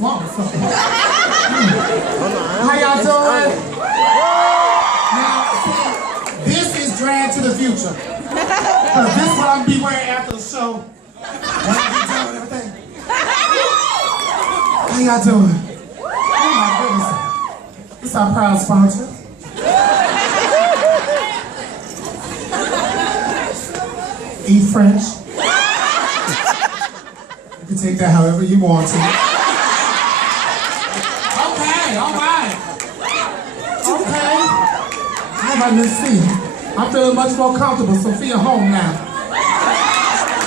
How y'all doing? Now, see, this is Drag to the Future. Because this is what I'm going to be wearing after the show. When I get done with everything. How y'all doing? Oh my goodness. This is our proud sponsor. Eat French. You can take that however you want to. Okay, all right. Okay. How about let's see? I'm feeling much more comfortable. Sophia home now.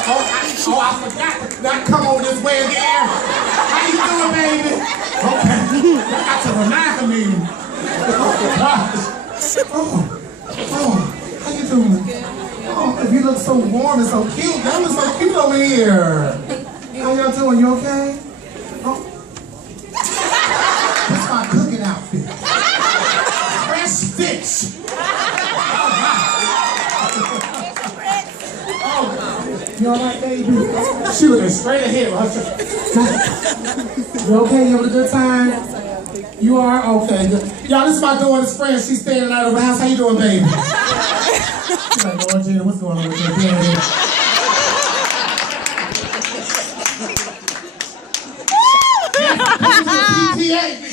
Oh, I forgot to not come over this way again. How you doing, baby? Okay. I got to remind me. Oh, gosh. Oh, how you doing? Oh, you look so warm and so cute. Y'all look so cute over here. How y'all doing? You okay? Oh. That's my cooking outfit. Fresh fish. All right. Oh, you all right, baby? She looking straight ahead. You okay? You having a good time? You are? Okay, good. Y'all, this is my daughter's friend. She's staying the night over the house. How you doing, baby? She's like, Lord Gina, what's going on with your daddy? PTA.